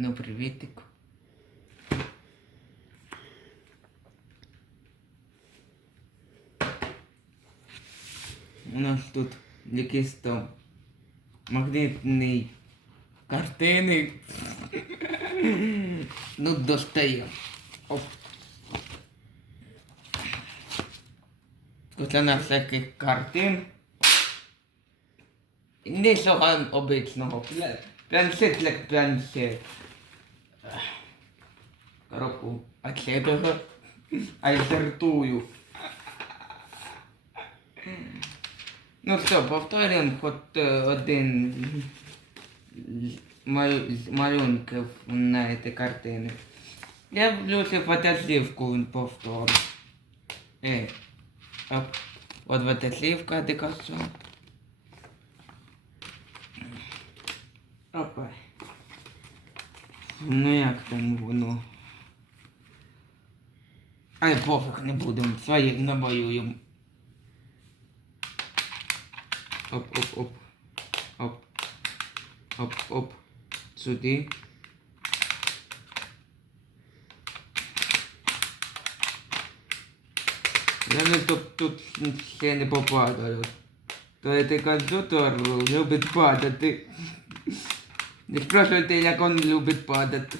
Ну, привітик. У нас тут якийсь там магнітний картини. Ну, достає. Оп. Тут на всяких картин. Нічого обичного. Планшет як планшет. Коробку от цього. А я жартую. Ну все, повторюємо хоч е, один з на ці картини. Я влюся фотослівку повторю. Е, оп. От фотослівка Дикасо. Опа. Ну як там воно? Ай, пофіг, не будемо. Своїх набоюємо. Оп, оп, оп. Оп. Оп, оп. Сюди. Я не тут, тут ще не попадаю. То цей комп'ютер любить падати. Не спрашивайте, як він любить падати.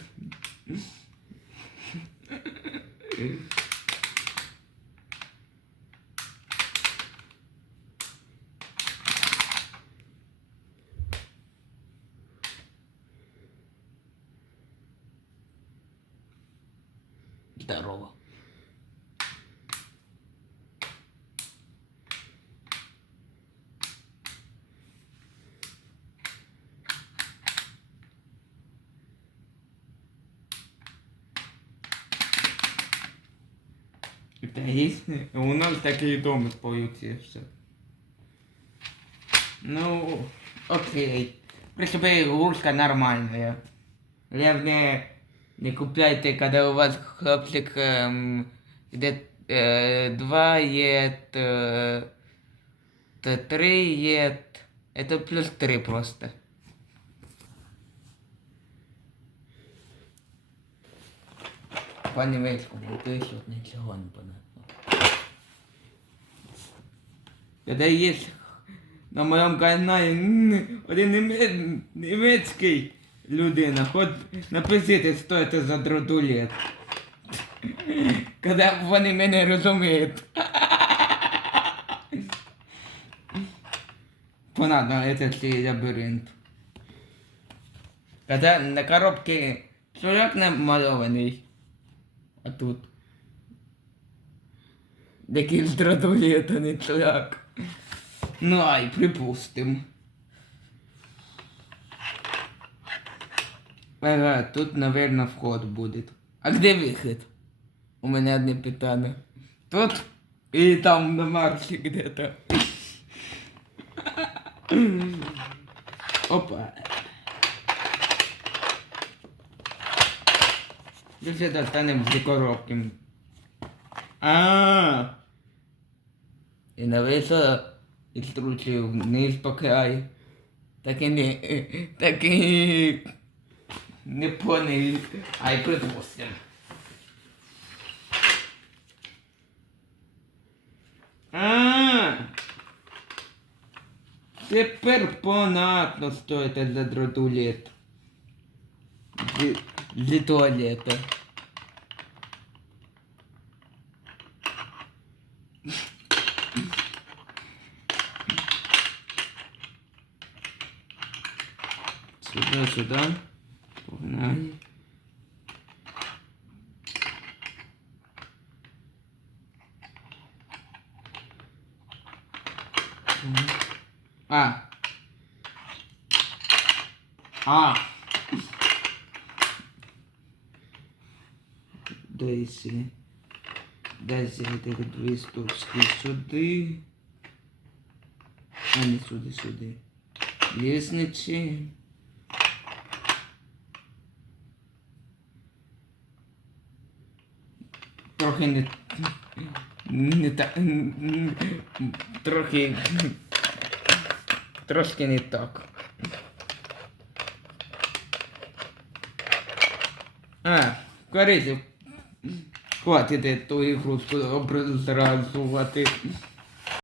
Здорово. Та есть У нас такие дома вдома все. Ну, окей. просто себе игрушка нормальная. Главное, не купляйте, когда у вас хлопчик эм, где э, 2 є, э, 3 є. Это плюс три просто. По-німецькому, то есть вот нічого не понятно. Когда есть на моєму каналі м, один неме- німецький людина, хоч напишіть, що це за дротулет. Когда вони мене розуміють. Понятно, это цей лабиринт. Когда на коробке чоловік намальований, А тут дротулет, а не чоловік. Ну, ай, припустим. Ага, тут, наверное, вход будет. А где выход? У меня одни питания. Тут и там на Марсе где-то. Опа. Сейчас достанем две коробки. А. І нависла інструкцію вниз по краю. Так і не. Так і не поняли. Ай, припустим. А. Тепер понятно, що это за дротулет. Для, для туалета. Сюда, сюда. Погнали. А. А. Дайся тих дві штучки сюди. А не сюди, сюди. Лісничі. Трохи не. Не так. Трохи. Трошки не так. А, Кариці, хватить ту ігрушку образувати.